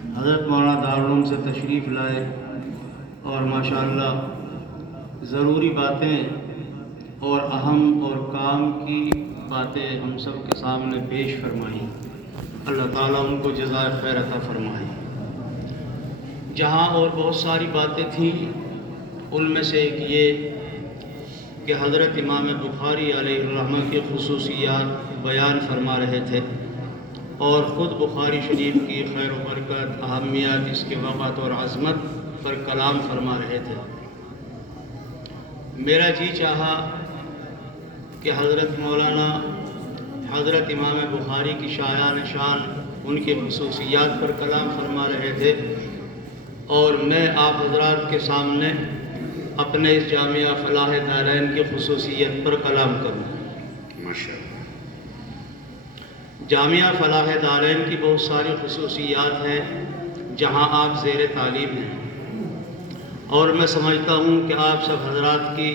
حضرت مولانا دارالعلوم سے تشریف لائے اور ماشاءاللہ ضروری باتیں اور اہم اور کام کی باتیں ہم سب کے سامنے پیش فرمائیں۔ اللہ تعالیٰ ان کو جزائے خیر عطا فرمائے۔ جہاں اور بہت ساری باتیں تھیں، ان میں سے ایک یہ کہ حضرت امام بخاری علیہ الرحمہ کی خصوصیات بیان فرما رہے تھے اور خود بخاری شریف کی خیر و برکت، اہمیت، اس کے وقت اور عظمت پر کلام فرما رہے تھے۔ میرا جی چاہا کہ حضرت مولانا حضرت امام بخاری کی شایان شان، ان کی خصوصیات پر کلام فرما رہے تھے اور میں آپ حضرات کے سامنے اپنے اس جامعہ فلاح دارین کی خصوصیت پر کلام کروں۔ ماشاءاللہ جامعہ فلاح دارین کی بہت ساری خصوصیات ہیں جہاں آپ زیر تعلیم ہیں، اور میں سمجھتا ہوں کہ آپ سب حضرات کی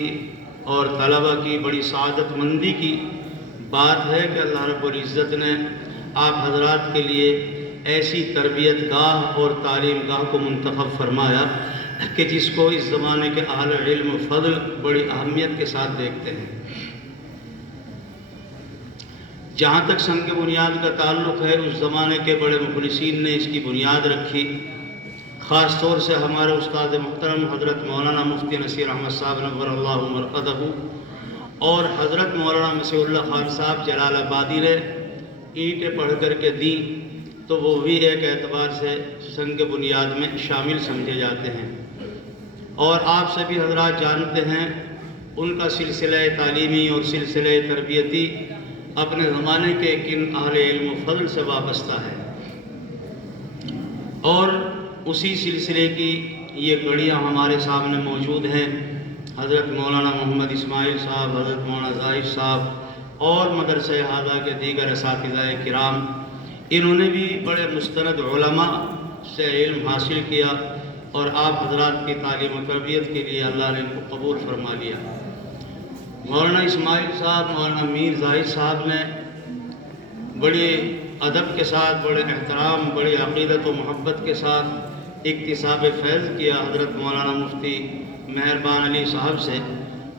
اور طلبہ کی بڑی سعادت مندی کی بات ہے کہ اللہ رب العزت نے آپ حضرات کے لیے ایسی تربیت گاہ اور تعلیم گاہ کو منتخب فرمایا کہ جس کو اس زمانے کے اہل علم و فضل بڑی اہمیت کے ساتھ دیکھتے ہیں۔ جہاں تک سنگ بنیاد کا تعلق ہے، اس زمانے کے بڑے مخلصین نے اس کی بنیاد رکھی، خاص طور سے ہمارے استاد محترم حضرت مولانا مفتی نصیر احمد صاحب نور اللہ مرقدہ اور حضرت مولانا مسیح اللہ خان صاحب جلال آبادی نے اینٹیں پڑھ کر کے دیں، تو وہ بھی ایک اعتبار سے سنگ بنیاد میں شامل سمجھے جاتے ہیں۔ اور آپ سبھی حضرات جانتے ہیں ان کا سلسلہ تعلیمی اور سلسلہ تربیتی اپنے زمانے کے کن اہل علم و فضل سے وابستہ ہے، اور اسی سلسلے کی یہ کڑیاں ہمارے سامنے موجود ہیں۔ حضرت مولانا محمد اسماعیل صاحب، حضرت مولانا زاہد صاحب اور مدرسہ اعلیٰ کے دیگر اساتذہ کرام، انہوں نے بھی بڑے مستند علماء سے علم حاصل کیا اور آپ حضرات کی تعلیم و تربیت کے لیے اللہ نے ان کو قبول فرما لیا۔ مولانا اسماعیل صاحب، مولانا میر زاہد صاحب نے بڑی ادب کے ساتھ، بڑے احترام، بڑی عقیدت و محبت کے ساتھ اکتساب فیض کیا حضرت مولانا مفتی مہربان علی صاحب سے،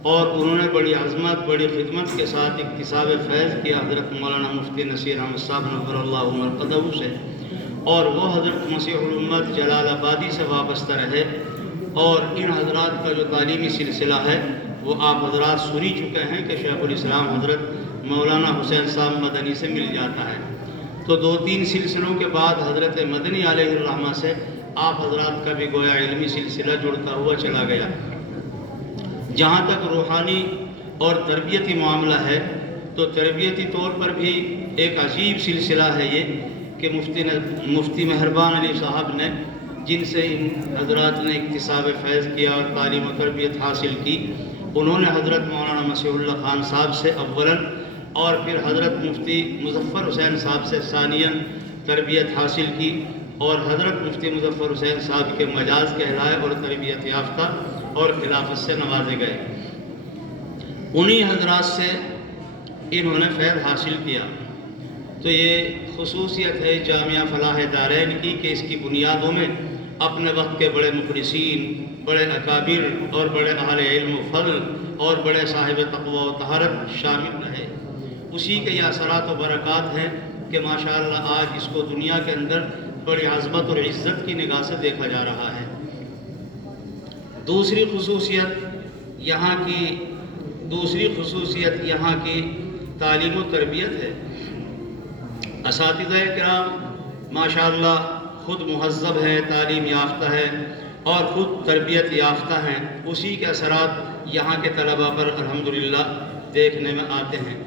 اور انہوں نے بڑی عظمت، بڑی خدمت کے ساتھ اکتساب فیض کیا حضرت مولانا مفتی نصیر احمد صاحب نور اللہ مرقدہ سے، اور وہ حضرت مسیح الامت جلال آبادی سے وابستہ رہے، اور ان حضرات کا جو تعلیمی سلسلہ ہے وہ آپ حضرات سنی چکے ہیں کہ شیخ الاسلام حضرت مولانا حسین صاحب مدنی سے مل جاتا ہے۔ تو 2-3 سلسلوں کے بعد حضرت مدنی علیہ الرحمہ سے آپ حضرات کا بھی گویا علمی سلسلہ جڑتا ہوا چلا گیا۔ جہاں تک روحانی اور تربیتی معاملہ ہے تو تربیتی طور پر بھی ایک عجیب سلسلہ ہے یہ کہ مفتی مہربان علی صاحب نے، جن سے ان حضرات نے اکتساب فیض کیا اور تعلیم و تربیت حاصل کی، انہوں نے حضرت مولانا مسیح اللہ خان صاحب سے اولاً اور پھر حضرت مفتی مظفر حسین صاحب سے ثانیاً تربیت حاصل کی، اور حضرت مفتی مظفر حسین صاحب کے مجاز کہلائے اور تربیت یافتہ اور خلافت سے نوازے گئے۔ انہی حضرات سے انہوں نے فیض حاصل کیا۔ تو یہ خصوصیت ہے جامعہ فلاح دارین کی کہ اس کی بنیادوں میں اپنے وقت کے بڑے مخلصین، بڑے اکابر اور بڑے اہل علم و فضل اور بڑے صاحب تقوی و طہارت شامل رہے۔ اسی کے یہ اثرات و برکات ہیں کہ ماشاءاللہ آج اس کو دنیا کے اندر بڑی عظمت اور عزت کی نگاہ سے دیکھا جا رہا ہے۔ دوسری خصوصیت یہاں کی تعلیم و تربیت ہے۔ اساتذہ کرام ماشاءاللہ خود مہذب ہیں، تعلیم یافتہ ہیں اور خود تربیت یافتہ ہیں۔ اسی کے اثرات یہاں کے طلباء پر الحمدللہ دیکھنے میں آتے ہیں۔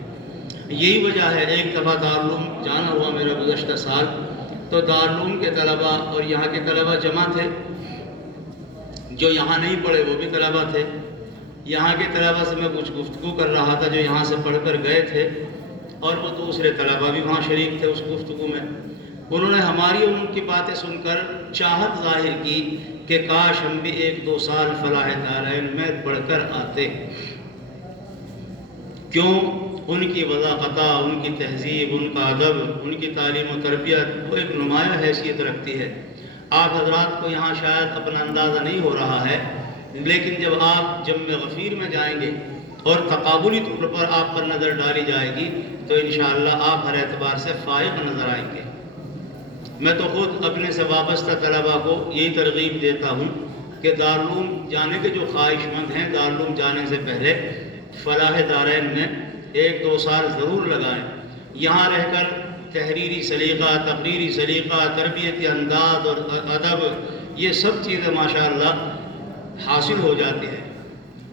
یہی وجہ ہے، ایک دفعہ دارالعلوم جانا ہوا میرا گزشتہ سال، تو دارالعلوم کے طلباء اور یہاں کے طلباء جمع تھے، جو یہاں نہیں پڑھے وہ بھی طلباء تھے۔ یہاں کے طلباء سے میں کچھ گفتگو کر رہا تھا جو یہاں سے پڑھ کر گئے تھے، اور وہ دوسرے طلباء بھی وہاں شریک تھے اس گفتگو میں۔ انہوں نے ہماری اور ان کی باتیں سن کر چاہت ظاہر کی کہ کاش ہم بھی 1-2 سال فلاح دارین میں پڑھ کر آتے۔ کیوں؟ ان کی وضاحت، ان کی تہذیب، ان کا ادب، ان کی تعلیم و تربیت وہ ایک نمایاں حیثیت رکھتی ہے۔ آپ حضرات کو یہاں شاید اپنا اندازہ نہیں ہو رہا ہے، لیکن جب آپ جم غفیر میں جائیں گے اور تقابلی طور پر آپ پر نظر ڈالی جائے گی تو انشاءاللہ آپ ہر اعتبار سے فائق نظر آئیں گے۔ میں تو خود اپنے سے وابستہ طلباء کو یہی ترغیب دیتا ہوں کہ دارالعلوم جانے کے جو خواہش مند ہیں، دارالعلوم جانے سے پہلے فلاح دارین میں 1-2 سال ضرور لگائیں۔ یہاں رہ کر تحریری سلیقہ، تقریری سلیقہ، تربیتی انداز اور ادب، یہ سب چیزیں ماشاءاللہ حاصل ہو جاتی ہیں،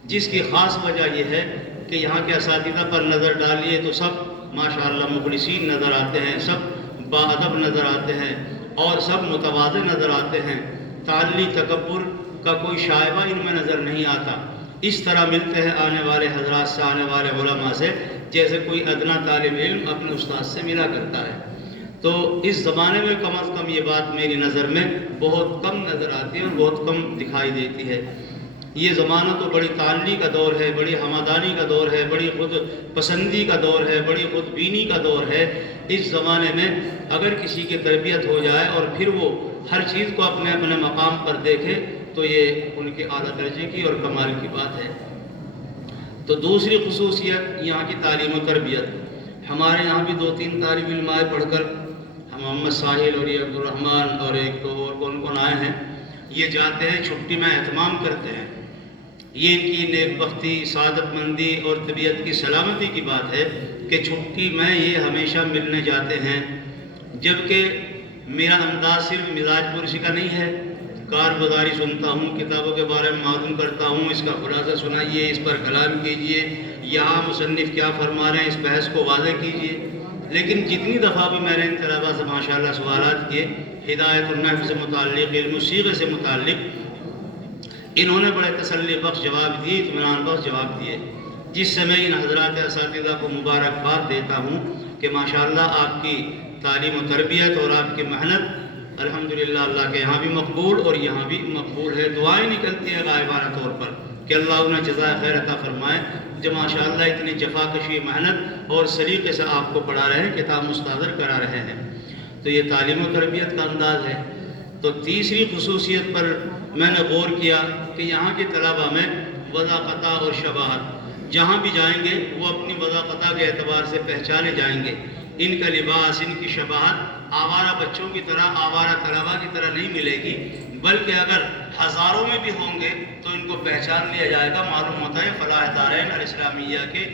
جس کی خاص وجہ یہ ہے کہ یہاں کے اساتذہ پر نظر ڈالیے تو سب ماشاءاللہ مخلصین نظر آتے ہیں، سب باادب نظر آتے ہیں اور سب متواضع نظر آتے ہیں۔ تعلی تکبر کا کوئی شائبہ ان میں نظر نہیں آتا۔ اس طرح ملتے ہیں آنے والے حضرات سے، آنے والے علماء سے، جیسے کوئی ادنا طالب علم اپنے استاد سے ملا کرتا ہے۔ تو اس زمانے میں کم از کم یہ بات میری نظر میں بہت کم نظر آتی ہے اور بہت کم دکھائی دیتی ہے۔ یہ زمانہ تو بڑی تعلی کا دور ہے، بڑی ہمدانی کا دور ہے، بڑی خود پسندی کا دور ہے، بڑی خود بینی کا دور ہے۔ اس زمانے میں اگر کسی کی تربیت ہو جائے اور پھر وہ ہر چیز کو اپنے اپنے مقام پر دیکھے تو یہ ان کے اعلیٰ درجے کی اور کمال کی بات ہے۔ تو دوسری خصوصیت یہاں کی تعلیم و تربیت۔ ہمارے یہاں بھی 2-3 طالب علم آئے پڑھ کر، محمد ساحل اور یہ عبدالرحمن اور ایک دو اور کون آئے ہیں، یہ جاتے ہیں چھٹی میں اہتمام کرتے ہیں۔ یہ ان کی نیک بختی، سعادت مندی اور طبیعت کی سلامتی کی بات ہے کہ چھٹی میں یہ ہمیشہ ملنے جاتے ہیں، جبکہ میرا انداز صرف مزاج پرسی کا نہیں ہے۔ کارگزاری سنتا ہوں، کتابوں کے بارے میں معلوم کرتا ہوں، اس کا خلاصہ سنائیے، اس پر کلام کیجئے، یہاں مصنف کیا فرما رہے ہیں اس بحث کو واضح کیجئے۔ لیکن جتنی دفعہ بھی میں نے ان طلباء سے ماشاءاللہ سوالات کیے ہدایت النحو سے متعلق، علم الصیغہ سے متعلق، انہوں نے بڑے تسلی بخش جواب دیے، اطمینان بخش جواب دیے، جس سے میں ان حضرات اساتذہ کو مبارکباد دیتا ہوں کہ ماشاءاللہ آپ کی تعلیم و تربیت اور آپ کی محنت الحمدللہ اللہ کے یہاں بھی مقبول اور یہاں بھی مقبول ہے۔ دعائیں نکلتی ہیں غائبانہ طور پر کہ اللہ انہیں جزائے خیر عطا فرمائے، جو ماشاءاللہ اتنی جفاکشی محنت اور سلیقے سے آپ کو پڑھا رہے ہیں، کتاب مستحضر کرا رہے ہیں۔ تو یہ تعلیم و تربیت کا انداز ہے۔ تو تیسری خصوصیت پر میں نے غور کیا کہ یہاں کے طلباء میں وضاقتہ اور شباہت، جہاں بھی جائیں گے وہ اپنی وضاقتہ کے اعتبار سے پہچانے جائیں گے۔ ان کا لباس، ان کی شباہت آوارہ بچوں کی طرح، آوارہ طلباء کی طرح نہیں ملے گی، بلکہ اگر ہزاروں میں بھی ہوں گے تو ان کو پہچان لیا جائے گا۔ معلوم ہوتا ہے فلاح دارین الاسلامیہ کے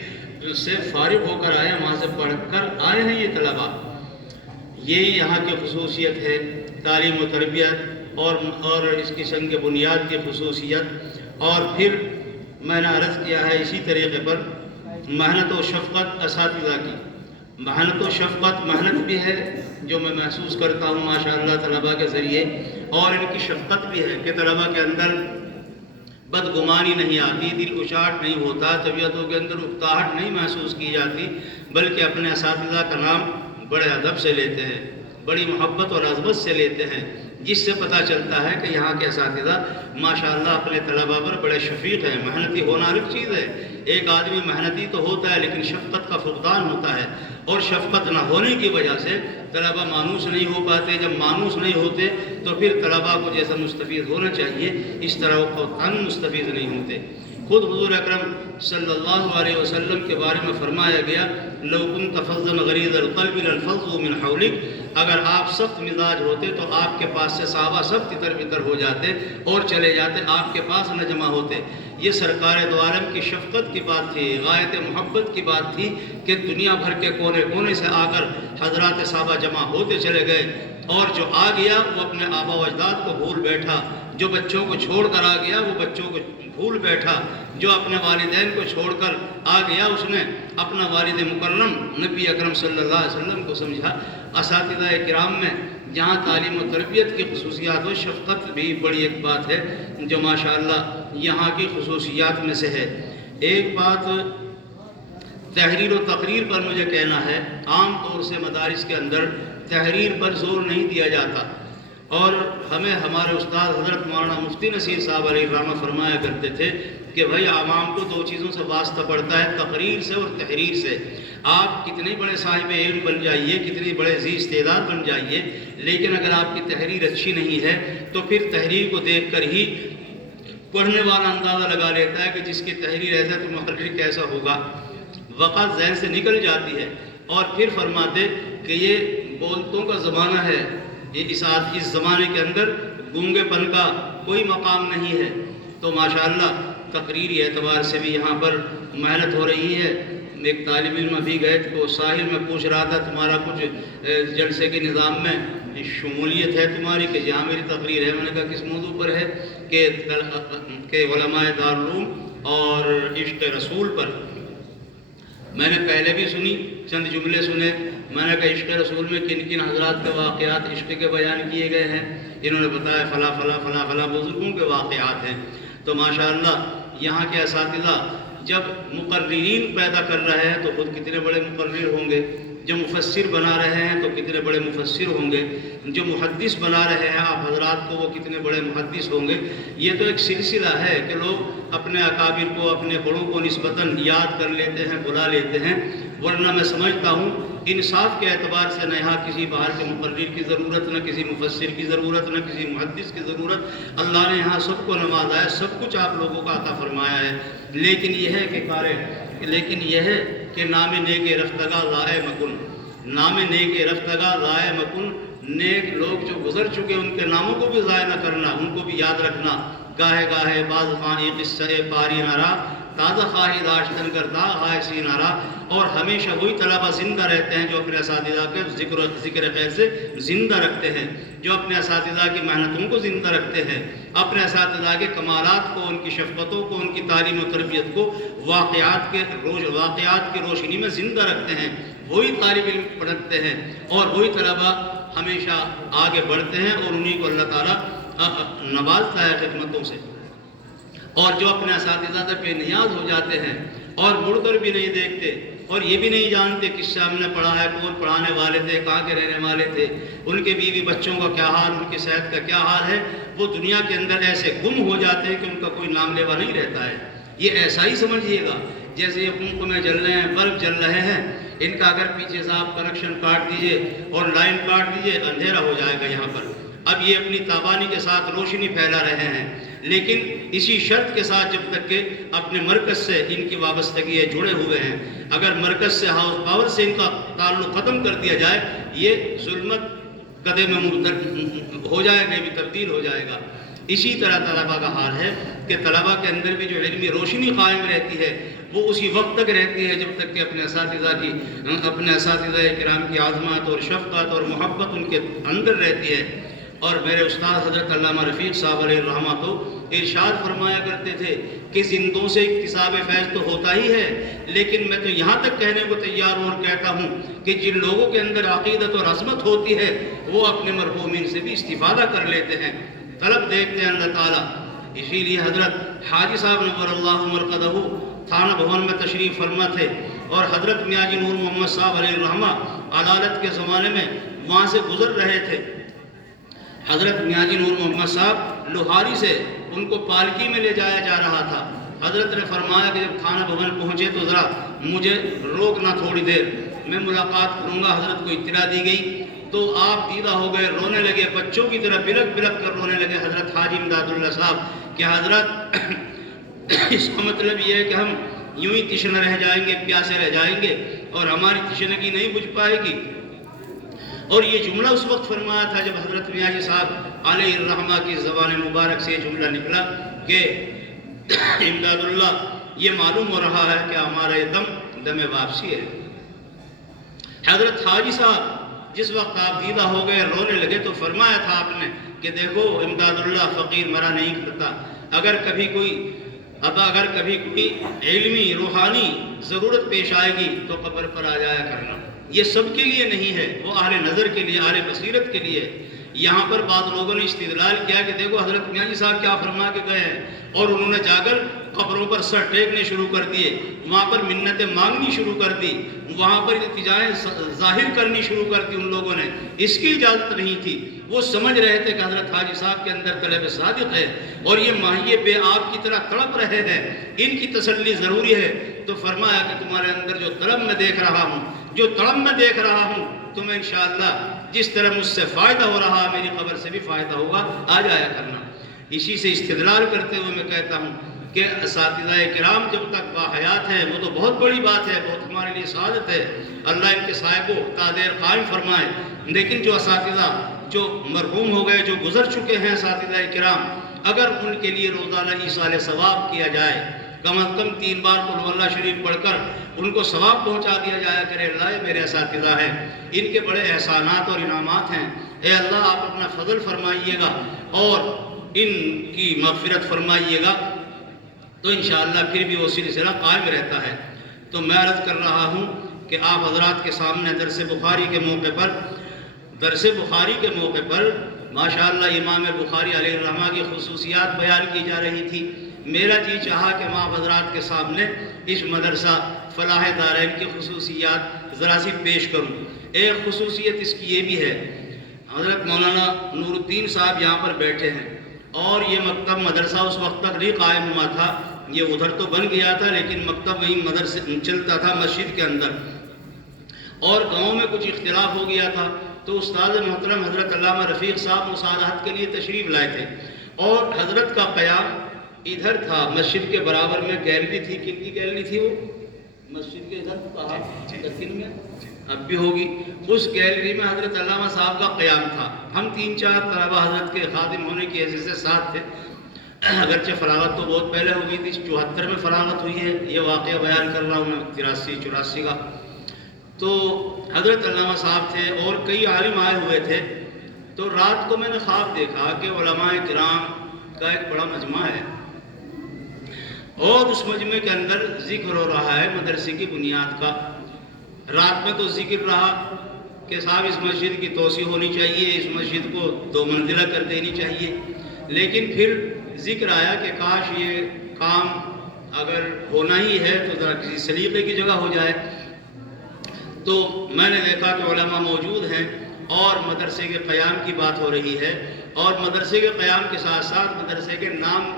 سے فارغ ہو کر آئے ہیں، وہاں سے پڑھ کر آئے ہیں یہ طلباء۔ یہی یہاں کی خصوصیت ہے، تعلیم و تربیت اور اس کی سنگ بنیاد کی خصوصیت۔ اور پھر میں نے عرض کیا ہے اسی طریقے پر محنت و شفقت اساتذہ کی، محنت و شفقت، محنت بھی ہے جو میں محسوس کرتا ہوں ماشاءاللہ طلباء کے ذریعے، اور ان کی شفقت بھی ہے کہ طلباء کے اندر بدگمانی نہیں آتی، دل اچاٹ نہیں ہوتا، طبیعتوں کے اندر اکتاہٹ نہیں محسوس کی جاتی، بلکہ اپنے اساتذہ کا نام بڑے ادب سے لیتے ہیں، بڑی محبت اور عظمت سے لیتے ہیں، جس سے پتہ چلتا ہے کہ یہاں کے اساتذہ ماشاءاللہ اپنے طلباء پر بڑے شفیق ہیں۔ محنتی ہونا الگ چیز ہے، ایک آدمی محنتی تو ہوتا ہے لیکن شفقت کا فقدان ہوتا ہے، اور شفقت نہ ہونے کی وجہ سے طلباء مانوس نہیں ہو پاتے۔ جب مانوس نہیں ہوتے تو پھر طلباء کو جیسا مستفید ہونا چاہیے اس طرح وہ قطعاً مستفید نہیں ہوتے۔ خود حضور اکرم صلی اللہ علیہ وسلم کے بارے میں فرمایا گیا، لو كنت فظا غلیظ القلب لانفضوا من حولك، اگر آپ سخت مزاج ہوتے تو آپ کے پاس سے صحابہ سب تتر بتر ہو جاتے اور چلے جاتے، آپ کے پاس نہ جمع ہوتے۔ یہ سرکار دو عالم کی شفقت کی بات تھی، غایت محبت کی بات تھی کہ دنیا بھر کے کونے کونے سے آ کر حضرات صحابہ جمع ہوتے چلے گئے، اور جو آ گیا وہ اپنے آبا و اجداد کو بھول بیٹھا، جو بچوں کو چھوڑ کر آ گیا وہ بچوں کو بھول بیٹھا، جو اپنے والدین کو چھوڑ کر آ گیا اس نے اپنا والد مکرم نبی اکرم صلی اللہ علیہ وسلم کو سمجھا۔ اساتذہ کرام میں جہاں تعلیم و تربیت کی خصوصیات و شفقت بھی بڑی ایک بات ہے جو ماشاءاللہ یہاں کی خصوصیات میں سے ہے۔ ایک بات تحریر و تقریر پر مجھے کہنا ہے، عام طور سے مدارس کے اندر تحریر پر زور نہیں دیا جاتا، اور ہمیں ہمارے استاد حضرت مولانا مفتی نصیر صاحب علیہ الرحمہ فرمایا کرتے تھے کہ بھائی عوام کو دو چیزوں سے واسطہ پڑتا ہے، تقریر سے اور تحریر سے۔ آپ کتنے بڑے صاحب علم بن جائیے، کتنے بڑے ذی استعداد بن جائیے، لیکن اگر آپ کی تحریر اچھی نہیں ہے تو پھر تحریر کو دیکھ کر ہی پڑھنے والا اندازہ لگا لیتا ہے کہ جس کی تحریر ایسا تو محرر کیسا ہوگا، وقت ذہن سے نکل جاتی ہے۔ اور پھر فرماتے کہ یہ بولتوں کا زمانہ ہے، اس زمانے کے اندر گونگے پن کا کوئی مقام نہیں ہے۔ تو ماشاءاللہ تقریری اعتبار سے بھی یہاں پر محنت ہو رہی ہے۔ ایک طالب علم ابھی گئے تو ساحل میں پوچھ رہا تھا تمہارا کچھ جلسے کے نظام میں شمولیت ہے تمہاری کہ جہاں میری تقریر ہے؟ میں نے کہا کس موضوع پر ہے؟ کہ علماء دارالعلوم اور عشق رسول پر۔ میں نے پہلے بھی سنی، چند جملے سنے، میں نے کہا عشق رسول میں کن کن حضرات کے واقعات عشق کے بیان کیے گئے ہیں؟ انہوں نے بتایا فلاں فلاں فلاں فلاں بزرگوں کے واقعات ہیں۔ تو ماشاءاللہ یہاں کے اساتذہ جب مقررین پیدا کر رہے ہیں تو خود کتنے بڑے مقرر ہوں گے، جو مفسر بنا رہے ہیں تو کتنے بڑے مفسر ہوں گے، جو محدث بنا رہے ہیں آپ حضرات کو وہ کتنے بڑے محدث ہوں گے۔ یہ تو ایک سلسلہ ہے کہ لوگ اپنے اکابر کو، اپنے بڑوں کو نسبتاً یاد کر لیتے ہیں، بلا لیتے ہیں، ورنہ میں سمجھتا ہوں انصاف کے اعتبار سے نہ یہاں کسی باہر کے مقرر کی ضرورت، نہ کسی مفسر کی ضرورت، نہ کسی محدث کی ضرورت۔ اللہ نے یہاں سب کو نوازا ہے، سب کچھ آپ لوگوں کا عطا فرمایا ہے۔ لیکن یہ ہے کہ نام نیک رفتگاہ ضائع مکن، نام نیک رفتگاہ ضائع مکن، نیک لوگ جو گزر چکے ان کے ناموں کو بھی ضائع نہ کرنا، ان کو بھی یاد رکھنا۔ گاہے گاہے باز خانی قصہ پاری نارا، تازہ خواہی داشتن کرتا ہائے سی نارا۔ اور ہمیشہ وہی طلبہ زندہ رہتے ہیں جو اپنے اساتذہ کے ذکر خیر سے زندہ رکھتے ہیں، جو اپنے اساتذہ کی محنتوں کو زندہ رکھتے ہیں، اپنے اساتذہ کے کمالات کو، ان کی شفقتوں کو، ان کی تعلیم و تربیت کو واقعات کی روشنی میں زندہ رکھتے ہیں۔ وہی طالب علم پڑھتے ہیں اور وہی طلبہ ہمیشہ آگے بڑھتے ہیں اور انہی کو اللہ تعالیٰ نوازتا ہے خدمتوں سے۔ اور جو اپنے اساتذہ سے بے نیاز ہو جاتے ہیں اور مڑ کر بھی نہیں دیکھتے اور یہ بھی نہیں جانتے کس سے ہم نے پڑھا ہے، کون پڑھانے والے تھے، کہاں کے رہنے والے تھے، ان کے بیوی بچوں کا کیا حال، ان کی صحت کا کیا حال ہے، وہ دنیا کے اندر ایسے گم ہو جاتے ہیں کہ ان کا کوئی نام لیوا نہیں رہتا ہے۔ یہ ایسا ہی سمجھیے گا جیسے یہ خون میں جل رہے ہیں، بلب جل رہے ہیں، ان کا اگر پیچھے سے آپ کنیکشن کاٹ دیجئے اور لائن کاٹ دیجئے اندھیرا ہو جائے گا یہاں پر۔ اب یہ اپنی تابانی کے ساتھ روشنی پھیلا رہے ہیں، لیکن اسی شرط کے ساتھ جب تک کہ اپنے مرکز سے ان کی وابستگی ہے، جڑے ہوئے ہیں۔ اگر مرکز سے، ہاؤس پاور سے ان کا تعلق ختم کر دیا جائے، یہ ظلمت قدے میں ہو جائے گا، بھی تبدیل ہو جائے گا۔ اسی طرح طلبہ کا حال ہے کہ طلبہ کے اندر بھی جو علمی روشنی قائم رہتی ہے وہ اسی وقت تک رہتی ہے جب تک کہ اپنے اساتذہ کرام کی عظمت اور شفقت اور محبت ان کے اندر رہتی ہے۔ اور میرے استاد حضرت علامہ رفیق صاحب علیہ الرحمہ تو ارشاد فرمایا کرتے تھے کہ زندوں سے اکتساب فیض تو ہوتا ہی ہے، لیکن میں تو یہاں تک کہنے کو تیار ہوں اور کہتا ہوں کہ جن لوگوں کے اندر عقیدت اور عظمت ہوتی ہے وہ اپنے مرحومین سے بھی استفادہ کر لیتے ہیں، طلب دیکھتے ہیں اللہ تعالیٰ۔ اسی لیے حضرت حاجی صاحب نور اللہ مرقدہ تھانہ بھون میں تشریف فرما تھے اور حضرت میاں جی نور محمد صاحب علیہ الرحمہ عدالت کے زمانے میں وہاں سے گزر رہے تھے۔ حضرت میاں جی نور محمد صاحب لوہاری سے ان کو پالکی میں لے جایا جا رہا تھا۔ حضرت نے فرمایا کہ جب تھانہ بھون پہنچے تو ذرا مجھے روکنا تھوڑی دیر، میں ملاقات کروں گا۔ حضرت کو اطلاع دی گئی تو آپ دیدہ ہو گئے، رونے لگے، بچوں کی طرح بلک بلک کر رونے لگے حضرت حاجی امداد اللہ صاحب کہ حضرت اس کا مطلب یہ ہے کہ ہم یوں ہی تشنہ رہ جائیں گے، پیاسے رہ جائیں گے اور ہماری تشنگی نہیں بجھ پائے گی۔ اور یہ جملہ اس وقت فرمایا تھا جب حضرت میاں جی صاحب علیہ الرحمہ کی زبان مبارک سے یہ جملہ نکلا کہ امداد اللہ یہ معلوم ہو رہا ہے کہ ہمارا یہ دم واپسی ہے۔ حضرت حاجی صاحب جس وقت آپ دیدہ ہو گئے، رونے لگے، تو فرمایا تھا آپ نے کہ دیکھو امداد اللہ فقیر مرا نہیں کرتا، اگر کبھی کوئی علمی روحانی ضرورت پیش آئے گی تو قبر پر آ جایا کرنا۔ یہ سب کے لیے نہیں ہے، وہ اہل نظر کے لیے، اہل بصیرت کے لیے۔ یہاں پر بعض لوگوں نے استدلال کیا کہ دیکھو حضرت میاں جی صاحب کیا فرما کے گئے ہیں، اور انہوں نے جا کر قبروں پر سر ٹیکنے شروع کر دیے، وہاں پر منتیں مانگنی شروع کر دی، وہاں پر التجائیں ظاہر کرنی شروع کر دی ان لوگوں نے۔ اس کی اجازت نہیں تھی۔ وہ سمجھ رہے تھے کہ حضرت حاجی صاحب کے اندر طلب صادق ہے اور یہ ماہیے بے آب کی طرح تڑپ رہے ہیں، ان کی تسلی ضروری ہے۔ تو فرمایا کہ تمہارے اندر جو طلب میں دیکھ رہا ہوں، جو طلب میں دیکھ رہا ہوں، تمہیں انشاءاللہ جس طرح مجھ سے فائدہ ہو رہا میری قبر سے بھی فائدہ ہوگا، آ جایا کرنا۔ اسی سے استدلال کرتے ہوئے میں کہتا ہوں کہ اساتذہ کرام جب تک باحیات ہیں وہ تو بہت بڑی بات ہے، بہت ہمارے لیے سعادت ہے، اللہ ان کے سائے کو تا دیر قائم فرمائے۔ لیکن جو اساتذہ جو مرحوم ہو گئے، جو گزر چکے ہیں اساتذہ کرام، اگر ان کے لیے روزانہ ایصال ثواب کیا جائے، کم از کم 3 بار قل ہو اللہ شریف پڑھ کر ان کو ثواب پہنچا دیا جایا کرے، اللہ یہ میرے اساتذہ ہیں، ان کے بڑے احسانات اور انعامات ہیں، اے اللہ آپ اپنا فضل فرمائیے گا اور ان کی مغفرت فرمائیے گا، تو انشاءاللہ پھر بھی وہ سلسلہ قائم رہتا ہے۔ تو میں عرض کر رہا ہوں کہ آپ حضرات کے سامنے درس بخاری کے موقع پر ماشاءاللہ امام بخاری علیہ الرحمہ کی خصوصیات بیان کی جا رہی تھی۔ میرا جی چاہا کہ میں آپ حضرات کے سامنے اس مدرسہ فلاح دارین کی خصوصیات ذرا سی پیش کروں۔ ایک خصوصیت اس کی یہ بھی ہے، حضرت مولانا نور الدین صاحب یہاں پر بیٹھے ہیں اور یہ مکتب مدرسہ اس وقت تک نہیں قائم ہوا تھا، یہ ادھر تو بن گیا تھا لیکن مکتب وہیں مدرسے چلتا تھا مسجد کے اندر، اور گاؤں میں کچھ اختلاف ہو گیا تھا تو استاد محترم حضرت علامہ رفیق صاحب مصالحت کے لیے تشریف لائے تھے، اور حضرت کا قیام ادھر تھا مسجد کے برابر میں گیلری تھی۔ کن کی گیلری تھی وہ؟ مسجد کے ادھر کہا دکن میں اب بھی ہوگی، اس گیلری میں حضرت علامہ صاحب کا قیام تھا۔ ہم 3-4 طلبہ حضرت کے خادم ہونے کی حیثیت سے ساتھ تھے، اگرچہ فراغت تو بہت پہلے ہو گئی تھی، 74 میں فراغت ہوئی ہے، یہ واقعہ بیان کر رہا ہوں میں 83-84 کا۔ تو حضرت علامہ صاحب تھے اور کئی عالم آئے ہوئے تھے، تو رات کو میں نے خواب دیکھا کہ علماء کرام کا ایک بڑا مجمع ہے اور اس مجمع کے اندر ذکر ہو رہا ہے مدرسے کی بنیاد کا۔ رات میں تو ذکر رہا کہ صاحب اس مسجد کی توسیع ہونی چاہیے، اس مسجد کو 2 منزلہ کر دینی چاہیے، لیکن پھر ذکر آیا کہ کاش یہ کام اگر ہونا ہی ہے تو ذرا کسی سلیقے کی جگہ ہو جائے۔ تو میں نے دیکھا کہ علماء موجود ہیں اور مدرسے کے قیام کی بات ہو رہی ہے، اور مدرسے کے قیام کے ساتھ ساتھ مدرسے کے نام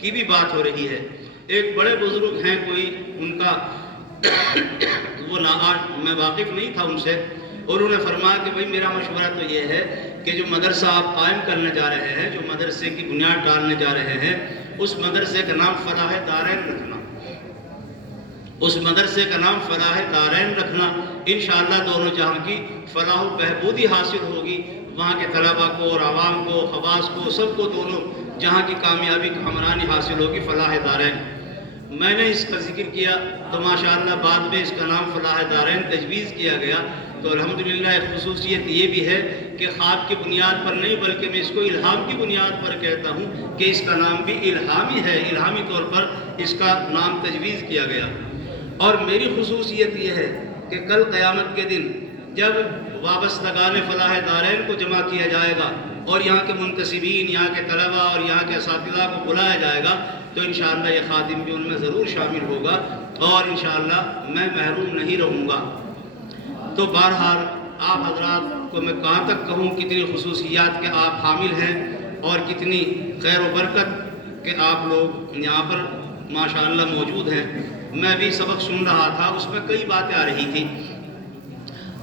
کی بھی بات ہو رہی ہے۔ ایک بڑے بزرگ ہیں، کوئی ان کا وہ میں واقف نہیں تھا ان سے، اور انہوں نے فرمایا کہ بھائی میرا مشورہ تو یہ ہے کہ جو مدرسہ آپ قائم کرنے جا رہے ہیں، جو مدرسے کی بنیاد ڈالنے جا رہے ہیں، اس مدرسے کا نام فلاح دارین رکھنا، اس مدرسے کا نام فلاح دارین رکھنا۔ انشاءاللہ دونوں جہاں کی فلاح و بہبودی حاصل ہوگی، وہاں کے طلباء کو اور عوام کو، خواص کو، سب کو دونوں جہاں کی کامیابی حمرانی حاصل ہوگی فلاح دارین۔ میں نے اس کا ذکر کیا تو ماشاءاللہ بعد میں اس کا نام فلاح دارین تجویز کیا گیا۔ تو الحمدللہ ایک خصوصیت یہ بھی ہے کہ خواب کی بنیاد پر نہیں بلکہ میں اس کو الہام کی بنیاد پر کہتا ہوں کہ اس کا نام بھی الہامی ہے، الہامی طور پر اس کا نام تجویز کیا گیا۔ اور میری خصوصیت یہ ہے کہ کل قیامت کے دن جب وابستگان فلاح دارین کو جمع کیا جائے گا اور یہاں کے منتسبین، یہاں کے طلباء اور یہاں کے اساتذہ کو بلایا جائے گا، تو انشاءاللہ یہ خادم بھی ان میں ضرور شامل ہوگا اور انشاءاللہ میں محروم نہیں رہوں گا۔ تو بہرحال آپ حضرات کو میں کہاں تک کہوں کتنی خصوصیات کے آپ حامل ہیں اور کتنی خیر و برکت کے آپ لوگ یہاں پر ماشاءاللہ موجود ہیں۔ میں بھی سبق سن رہا تھا، اس میں کئی باتیں آ رہی تھی۔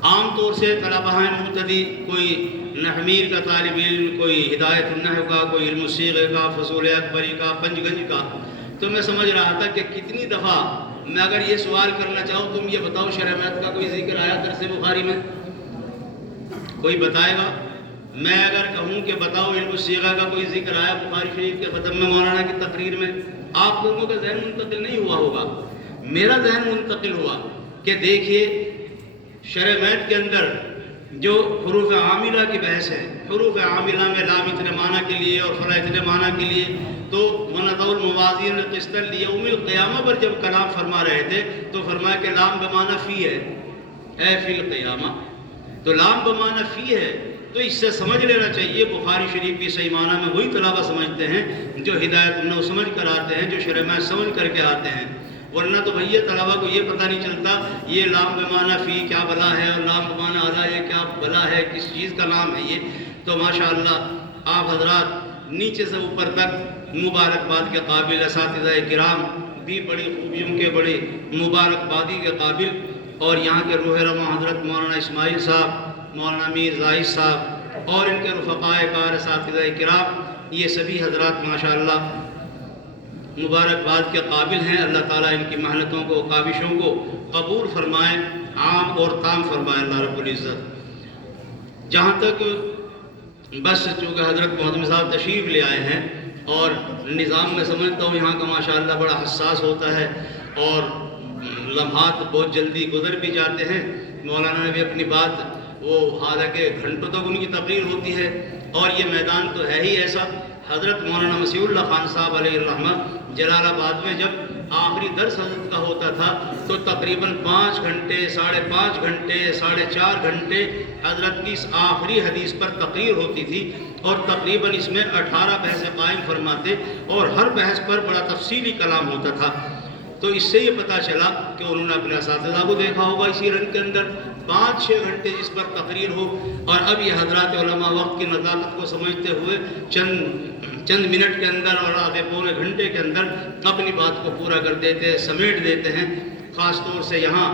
عام طور سے طلبہ مبتدی، کوئی نحمیر کا طالب علم، کوئی ہدایت النحو کا، کوئی علم الصیغہ کا، فصول اکبری کا، پنج گنج کا، تو میں سمجھ رہا تھا کہ کتنی دفعہ میں اگر یہ سوال کرنا چاہوں تم یہ بتاؤ شرح میت کا کوئی ذکر آیا درس بخاری میں؟ کوئی بتائے گا؟ میں اگر کہوں کہ بتاؤ علم الصیغہ کا کوئی ذکر آیا بخاری شریف کے ختم میں مولانا کی تقریر میں، آپ لوگوں کا ذہن منتقل نہیں ہوا ہوگا، میرا ذہن منتقل ہوا کہ دیکھیے شرح میت کے اندر جو حروف عاملہ کی بحث ہے، حروف عاملہ میں لام اتنے معنی کے لیے اور فلا اتنے معنی کے لیے، تو وَنَضَعُ الْمَوَازِينَ الْقِسْطَ لِيَوْمِ الْقِيَامَةِ پر جب کلام فرما رہے تھے تو فرمایا کہ لام بمعنی فی ہے، اے فی القیامہ، تو لام بمعنی فی ہے، تو اس سے سمجھ لینا چاہیے بخاری شریف کی صحیح معنی میں وہی طلبہ سمجھتے ہیں جو ہدایت النحو سمجھ کر آتے ہیں، جو شرح میت سمجھ کر کے آتے ہیں، ورنہ تو بھئی طلبہ کو یہ پتہ نہیں چلتا یہ لام بمعنی فی کیا بلا ہے اور لام بمعنی علی یہ کیا بلا ہے، کس چیز کا نام ہے یہ۔ تو ماشاءاللہ آپ حضرات نیچے سے اوپر تک مبارکباد کے قابل اساتذہ کرام بھی بڑی خوبیوں کے بڑے مبارکبادی کے قابل، اور یہاں کے روح رواں حضرت مولانا اسماعیل صاحب، مولانا میر زائد صاحب اور ان کے رفقائے کار اساتذہ کرام، یہ سبھی حضرات ماشاءاللہ مبارکباد کے قابل ہیں۔ اللہ تعالیٰ ان کی محنتوں کو، کاوشوں کو قبول فرمائیں، عام اور تام فرمائیں اللہ رب العزت۔ جہاں تک بس چونکہ حضرت محترم صاحب تشریف لے آئے ہیں اور نظام میں سمجھتا ہوں یہاں کا ماشاءاللہ بڑا حساس ہوتا ہے اور لمحات بہت جلدی گزر بھی جاتے ہیں۔ مولانا نے بھی اپنی بات، وہ حالانکہ گھنٹوں تک ان کی تقریر ہوتی ہے اور یہ میدان تو ہے ہی ایسا۔ حضرت مولانا مسیح اللہ خان صاحب علیہ الرحمہ جلال آباد میں جب آخری درس حضرت کا ہوتا تھا تو تقریباً 5 گھنٹے، 5.5 گھنٹے، 4.5 گھنٹے حضرت کی اس آخری حدیث پر تقریر ہوتی تھی، اور تقریباً اس میں 18 بحث قائم فرماتے اور ہر بحث پر بڑا تفصیلی کلام ہوتا تھا۔ تو اس سے یہ پتہ چلا کہ انہوں نے اپنے اساتذہ کو دیکھا ہوگا اسی رنگ کے اندر 5-6 گھنٹے جس پر تقریر ہو، اور اب یہ حضرات علماء وقت کی نزاکت کو سمجھتے ہوئے چند منٹ کے اندر اور آدھے پونے گھنٹے کے اندر اپنی بات کو پورا کر دیتے ہیں، سمیٹ دیتے ہیں۔ خاص طور سے یہاں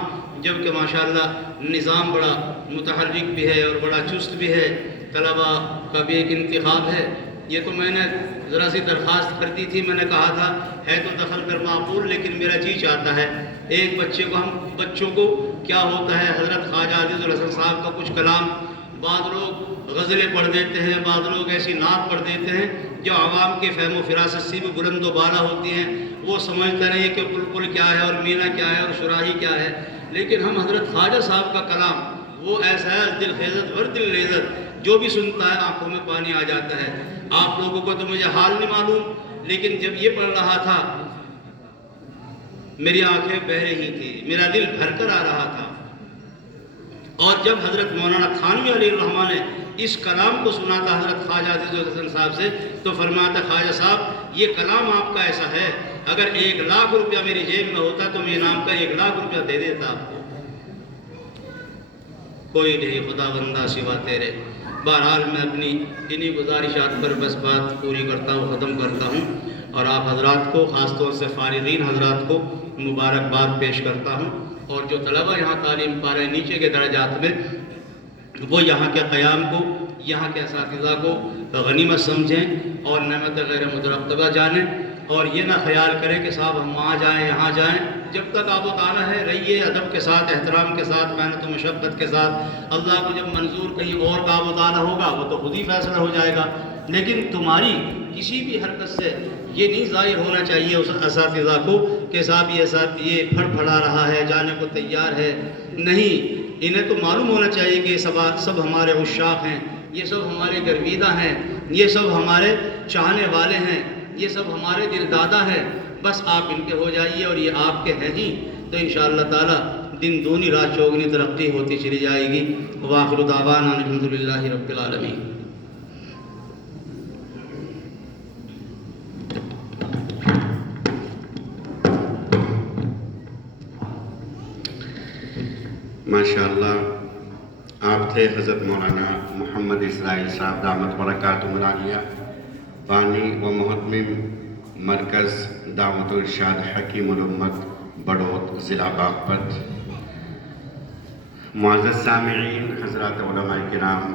جب کہ ماشاءاللہ نظام بڑا متحرک بھی ہے اور بڑا چست بھی ہے، طلباء کا بھی ایک انتخاب ہے۔ یہ تو میں نے ذرا سی درخواست کر دی تھی، میں نے کہا تھا ہے تو دخل کر معقول، لیکن میرا جی چاہتا ہے ایک بچوں کو کیا ہوتا ہے، حضرت خواجہ عزیز الحسن صاحب کا کچھ کلام، بعض لوگ غزلیں پڑھ دیتے ہیں، بعض لوگ ایسی نعت پڑھ دیتے ہیں جو عوام کے فہم و فراست سے بھی بلند و بالا ہوتی ہیں، وہ سمجھتے نہیں کہ بلبل کیا ہے اور مینا کیا ہے اور شراحی کیا ہے، لیکن ہم حضرت خواجہ صاحب کا کلام وہ ایسا ہے دل خیزت ور دل لیزت، جو بھی سنتا ہے آنکھوں میں پانی آ جاتا ہے۔ آپ لوگوں کو تو مجھے حال نہیں معلوم، لیکن جب یہ پڑھ رہا تھا میری آنکھیں بہہ رہی تھی، میرا دل بھر کر آ رہا تھا، اور جب حضرت مولانا تھانوی علیہ الرحمہ نے اس کلام کو سنا تھا حضرت خواجہ عزیز الحسن صاحب سے، تو فرمایا تھا خواجہ صاحب یہ کلام آپ کا ایسا ہے، اگر 1 لاکھ روپیہ میری جیب میں ہوتا تو میں انعام کا 1 لاکھ روپیہ دے دیتا آپ کو۔ کوئی نہیں خدا بندہ سوا تیرے۔ بہرحال میں اپنی انہی گزارشات پر بس بات پوری کرتا ہوں، ختم کرتا ہوں، اور آپ حضرات کو خاص طور سے فارغین حضرات کو مبارکباد پیش کرتا ہوں، اور جو طلبہ یہاں تعلیم پا رہے ہیں نیچے کے درجات میں، وہ یہاں کے قیام کو، یہاں کے اساتذہ کو غنیمت سمجھیں اور نعمت غیر مترقبہ جانیں، اور یہ نہ خیال کریں کہ صاحب ہم وہاں جائیں یہاں جائیں۔ جب تک آپ آنا ہے رہیے ادب کے ساتھ، احترام کے ساتھ، محنت و مشقت کے ساتھ۔ اللہ کو جب منظور کہیں اور کا آنا ہوگا وہ تو خود ہی فیصلہ ہو جائے گا، لیکن تمہاری کسی بھی حرکت سے یہ نہیں ظاہر ہونا چاہیے اس اساتذہ کو کہ صاحب یہ پھڑ پھڑا رہا ہے، جانے کو تیار ہے۔ نہیں، انہیں تو معلوم ہونا چاہیے کہ یہ سب ہمارے عشاق ہیں، یہ سب ہمارے گرویدہ ہیں، یہ سب ہمارے چاہنے والے ہیں، یہ سب ہمارے دل دادا ہیں۔ بس آپ ان کے ہو جائیے اور یہ آپ کے ہیں ہی، تو انشاءاللہ تعالی دن دونی رات چوگنی ترقی ہوتی چلی جائے گی۔ وآخر دعوانا الحمدللہ رب العالمین۔ ماشاءاللہ آپ تھے حضرت مولانا محمد اسرائیل صاحب دامت برکاتہ العالیہ، بانی و محتمم مرکز دعوت و ارشاد حکیم الامت بڑوت ضلع باغپت۔ معزز سامعین، حضرات علماء کرام،